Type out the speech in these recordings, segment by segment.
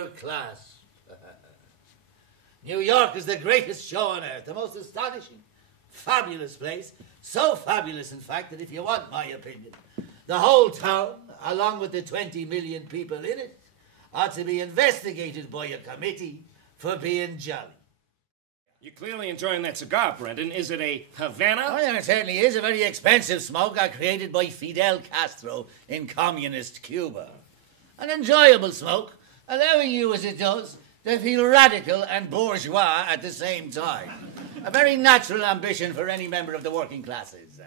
Upper class. New York is the greatest show on earth, the most astonishing, fabulous place. So fabulous, in fact, that if you want my opinion, the whole town, along with the 20 million people in it, ought to be investigated by a committee for being jolly. You're clearly enjoying that cigar, Brendan. Is it a Havana? Oh, yeah, it certainly is. A very expensive smoke created by Fidel Castro in communist Cuba. An enjoyable smoke, allowing you, as it does, to feel radical and bourgeois at the same time. A very natural ambition for any member of the working classes.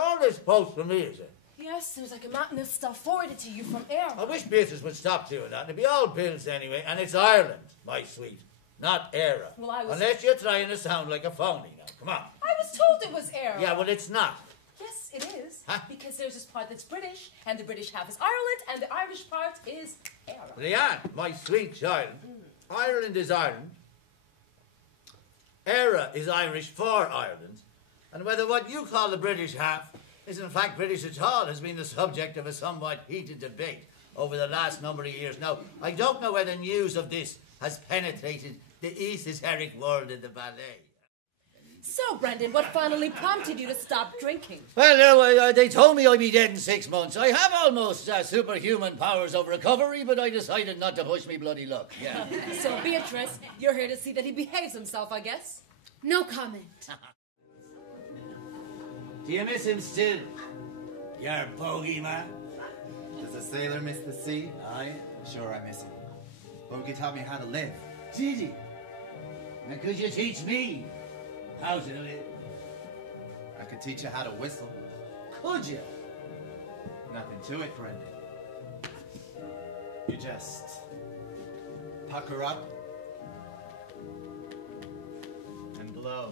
All this post for me, is it? Yes, there's like a mountain of stuff forwarded to you from air. I wish Beatrice would stop doing that. It'd be all bills anyway, and it's Ireland, my sweet, not Era. Well, Unless you're trying to sound like a phony now. Come on. I was told it was Era. Yeah, well, it's not. Yes, it is. Huh? Because there's this part that's British, and the British half is Ireland, and the Irish part is Era. Leanne, my sweet child, Ireland is Ireland. Era is Irish for Ireland. And whether what you call the British half is in fact British at all has been the subject of a somewhat heated debate over the last number of years. Now, I don't know whether news of this has penetrated the esoteric world of the ballet. So, Brendan, what finally prompted you to stop drinking? Well, no, they told me I'd be dead in 6 months. I have almost superhuman powers of recovery, but I decided not to push me bloody luck. Yeah. So, Beatrice, you're here to see that he behaves himself, I guess? No comment. Do you miss him still? Your bogeyman? Does a sailor miss the sea? Aye. Sure, I miss him. Bogey taught me how to live. Did he? And could you teach me how to live? I could teach you how to whistle. Could you? Nothing to it, Brendan. You just pucker up and blow.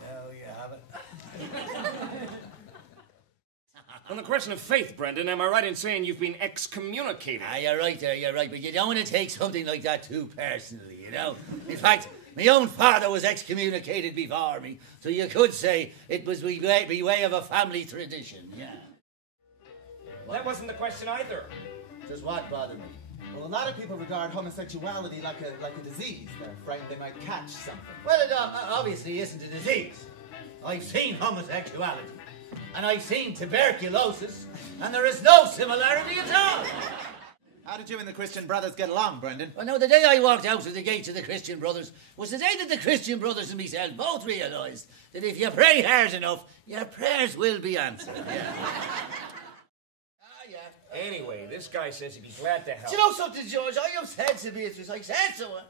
No, you haven't. On the question of faith, Brendan, am I right in saying you've been excommunicated? You're right there, you're right, but you don't want to take something like that too personally, you know? In fact, my own father was excommunicated before me, so you could say it was by way of a family tradition, yeah. That wasn't the question either. Does what bother me? Well, a lot of people regard homosexuality like a disease. They're frightened they might catch something. Well, it obviously isn't a disease. I've seen homosexuality, and I've seen tuberculosis, and there is no similarity at all. How did you and the Christian Brothers get along, Brendan? Well, no, the day I walked out of the gates of the Christian Brothers was the day that the Christian Brothers and myself both realised that if you pray hard enough, your prayers will be answered. Yeah. Anyway, this guy says he'd be glad to help. Do you know something, George? I have said to Beatrice, I said to her,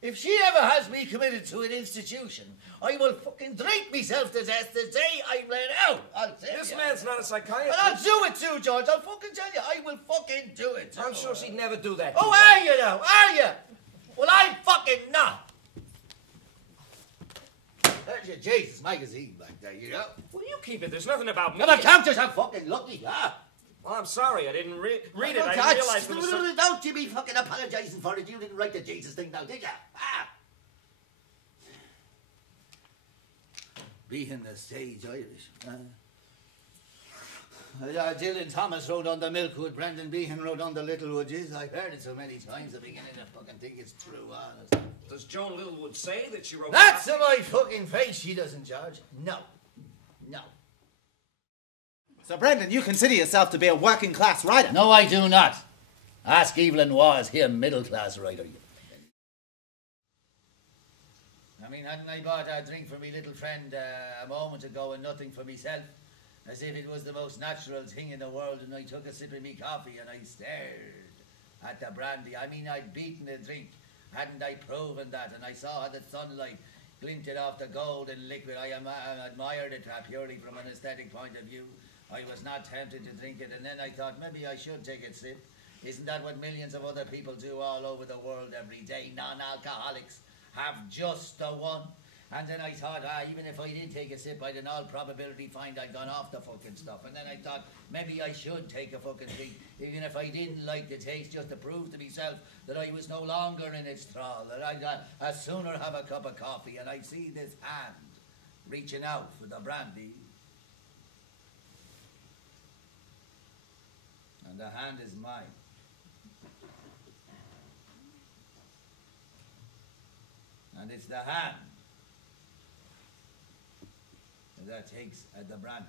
if she ever has me committed to an institution, I will fucking drink myself to death the day I let out. I'll tell This you. man's not a psychiatrist. But I'll do it too, George. I'll fucking tell you. I will fucking do it too. I'm sure she'd never do that. Oh, are you now? Are you? Well, I'm fucking not. There's your Jesus magazine back there, you know? Well, you keep it. There's nothing about me. Never count yourself fucking lucky, huh? Well, I'm sorry. I didn't read it. I didn't God, realize there was some... Don't you be fucking apologising for it. You didn't write the Jesus thing now, did you? Ah. Being the stage Irish. Dylan Thomas wrote on the Milkwood, Brendan Behan wrote on the Littlewood. Jeez, I've heard it so many times, I'm beginning to fucking think it's true, honest. Does Joan Littlewood say that she wrote... That's to my fucking face, she doesn't, George. No. No. So, Brendan, you consider yourself to be a working-class writer? No, I do not. Ask Evelyn Was, him middle-class writer. I mean, hadn't I bought a drink for me little friend a moment ago and nothing for myself? As if it was the most natural thing in the world, and I took a sip of me coffee and I stared at the brandy. I mean, I'd beaten the drink, hadn't I proven that? And I saw how the sunlight glinted off the golden liquid. I admired it purely from an aesthetic point of view. I was not tempted to drink it, and then I thought maybe I should take a sip. Isn't that what millions of other people do all over the world every day? Non-alcoholics have just the one. And then I thought, even if I did take a sip, I'd in all probability find I'd gone off the fucking stuff. And then I thought, maybe I should take a fucking drink, even if I didn't like the taste, just to prove to myself that I was no longer in its thrall, that I'd as sooner have a cup of coffee. And I see this hand reaching out for the brandy. the hand is mine. And it's the hand that takes the brandy.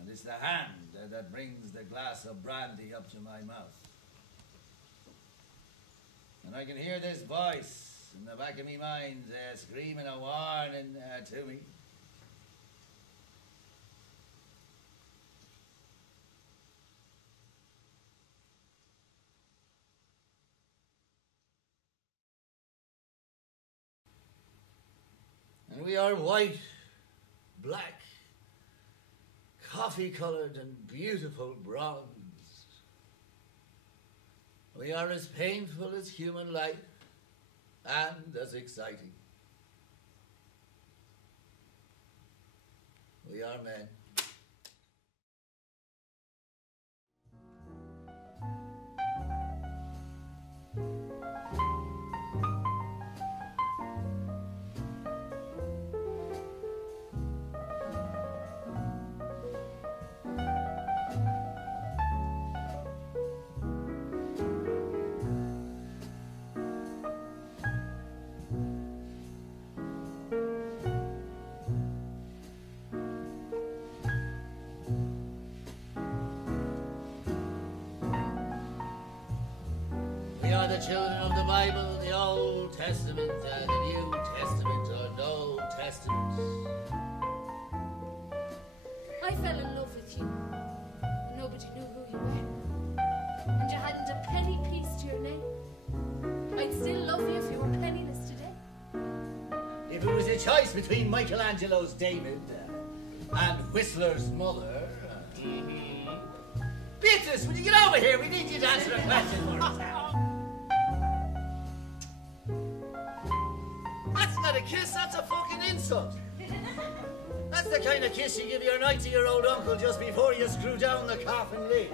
And it's the hand that brings the glass of brandy up to my mouth. And I can hear this voice in the back of me mind screaming a warning to me. And we are white, black, coffee-colored and beautiful bronze. We are as painful as human life and as exciting. We are men. We are the children of the Bible, the Old Testament, the New Testament, or no Testament. I fell in love with you, and nobody knew who you were. And you hadn't a penny piece to your name. I'd still love you if you were penniless today. If it was a choice between Michelangelo's David and Whistler's mother... Beatrice, will you get over here? We need you to answer a question for us. That's not a kiss, that's a fucking insult. That's the kind of kiss you give your 90-year-old uncle just before you screw down the coffin lid.